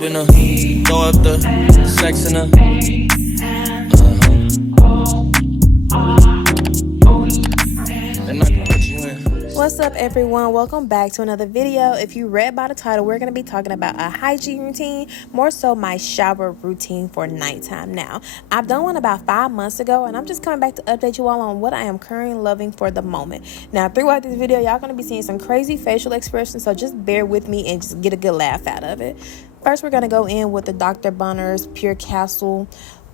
up in her, throw up the sex in her. What's up, everyone? Welcome back to another video. If you read by the title, we're going to be talking about a hygiene routine, more so my shower routine for nighttime. Now, I've done one about 5 months ago, and I'm just coming back to update you all on what I am currently loving for the moment. Now, throughout this video, y'all going to be seeing some crazy facial expressions, so just bear with me and just get a good laugh out of it. First, we're going to go in with the Dr. Bronner's Pure Castile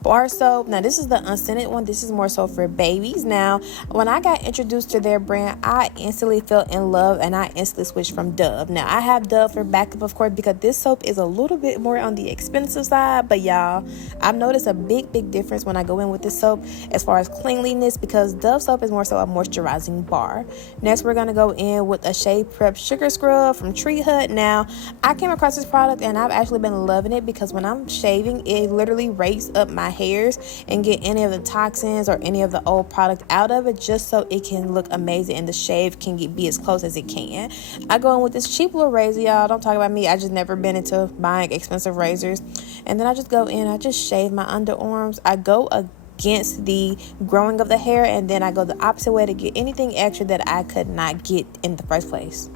bar soap. Now, this is the unscented one. This is more so for babies. Now, when I got introduced to their brand, I instantly fell in love and I instantly switched from Dove. Now, I have Dove for backup, of course, because this soap is a little bit more on the expensive side. But y'all, I've noticed a big difference when I go in with this soap as far as cleanliness, because Dove soap is more so a moisturizing bar. Next, we're going to go in with a Shea Prep Sugar Scrub from Tree Hut. Now, I came across this product and I've actually been loving it because when I'm shaving, it literally rakes up my hairs and get any of the toxins or any of the old product out of it, just so it can look amazing and the shave can be as close as it can. I go in with this cheap little razor, y'all. Don't talk about me. I just never been into buying expensive razors. And then I just go in, I just shave my underarms. I go against the growing of the hair, and then I go the opposite way to get anything extra that I could not get in the first place.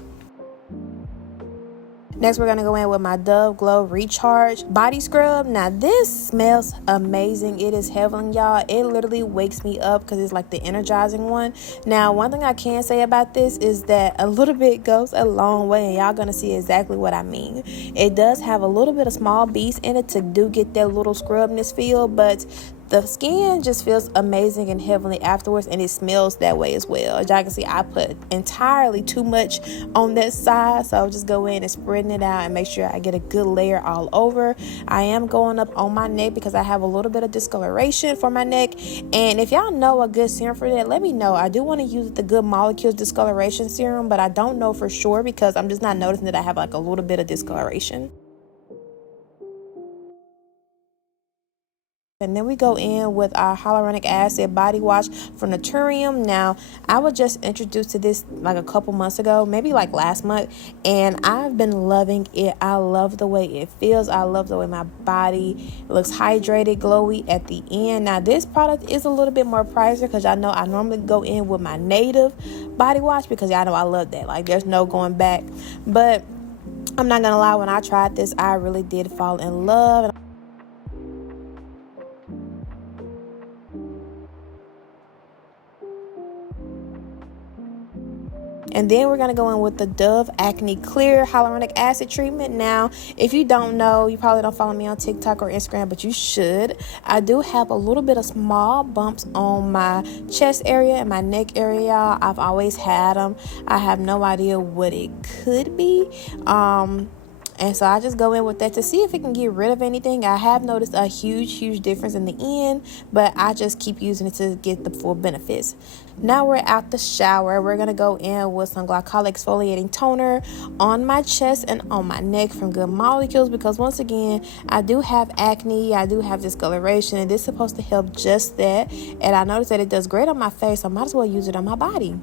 Next, we're going to go in with my Dove Glow Recharge Body Scrub. Now, this smells amazing. It is heaven, y'all. It literally wakes me up because it's like the energizing one. Now, one thing I can say about this is that a little bit goes a long way, and y'all going to see exactly what I mean. It does have a little bit of small beads in it to do get that little scrubness feel, but the skin just feels amazing and heavenly afterwards, and it smells that way as well. As y'all can see, I put entirely too much on that side, so I'll just go in and spreading it out and make sure I get a good layer all over. I am going up on my neck because I have a little bit of discoloration for my neck, and if y'all know a good serum for that, let me know. I do want to use the Good Molecules discoloration serum, but I don't know for sure because I'm just not noticing that I have like a little bit of discoloration. And then we go in with our hyaluronic acid body wash from Naturium. Now, I was just introduced to this like a couple months ago, maybe like last month, and I've been loving it. I love the way it feels. I love the way my body looks hydrated, glowy at the end. Now, this product is a little bit more pricey because I know I normally go in with my native body wash because y'all know I love that. Like, there's no going back. But I'm not gonna lie, when I tried this, I really did fall in love. And then we're going to go in with the Dove Acne Clear Hyaluronic Acid Treatment. Now, if you don't know, you probably don't follow me on TikTok or Instagram, but you should. I do have a little bit of small bumps on my chest area and my neck area, y'all. I've always had them. I have no idea what it could be. And so I just go in with that to see if it can get rid of anything. I have noticed a huge difference in the end, but I just keep using it to get the full benefits. Now we're out the shower. We're going to go in with some Glycolic Exfoliating Toner on my chest and on my neck from Good Molecules, because once again, I do have acne, I do have discoloration, and this is supposed to help just that. And I noticed that it does great on my face, so I might as well use it on my body.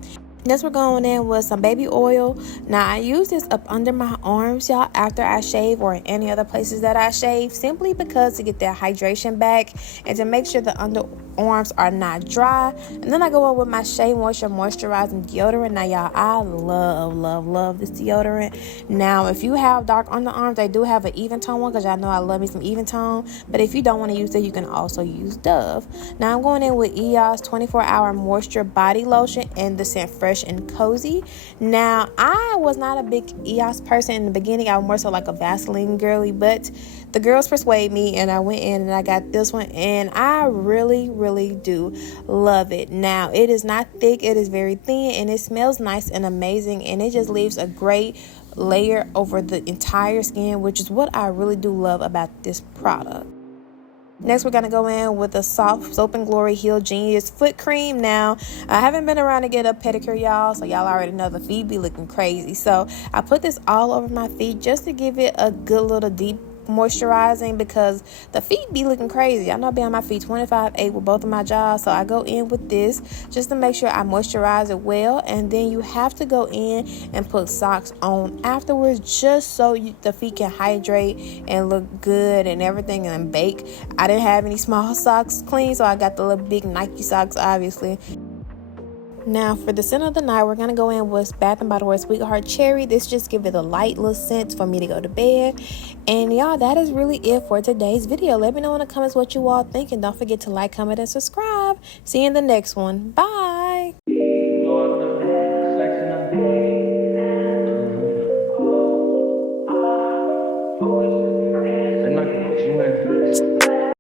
Next, we're going in with some baby oil. Now, I use this up under my arms, y'all, after I shave or in any other places that I shave, simply because to get that hydration back and to make sure the underarms are not dry. And then I go in with my Shea Moisturizing Deodorant. Now, y'all, I love this deodorant. Now, if you have dark underarms, they do have an even tone one because y'all know I love me some even tone. But if you don't want to use it, you can also use Dove. Now, I'm going in with EOS 24-Hour Moisture Body Lotion in the scent Fresh and Cozy. Now, I was not a big EOS person in the beginning. I was more so like a Vaseline girly, but the girls persuade me and I went in and I got this one, and I really do love it. Now, it is not thick, it is very thin, and it smells nice and amazing, and it just leaves a great layer over the entire skin, which is what I really do love about this product. Next, we're going to go in with a soft Soap and Glory Heal Genius foot cream. Now, I haven't been around to get a pedicure, y'all, so y'all already know the feet be looking crazy. So I put this all over my feet just to give it a good little deep moisturizing because the feet be looking crazy. I know I be on my feet 25/8 with both of my jobs, so I go in with this just to make sure I moisturize it well. And then you have to go in and put socks on afterwards, just so the feet can hydrate and look good and everything and bake. I didn't have any small socks clean, so I got the little big Nike socks, obviously. Now for the scent of the night, we're going to go in with Bath & Body Works Sweetheart Cherry. This just give it a light little scent for me to go to bed. And y'all, that is really it for today's video. Let me know in the comments what you all think. And don't forget to like, comment, and subscribe. See you in the next one. Bye.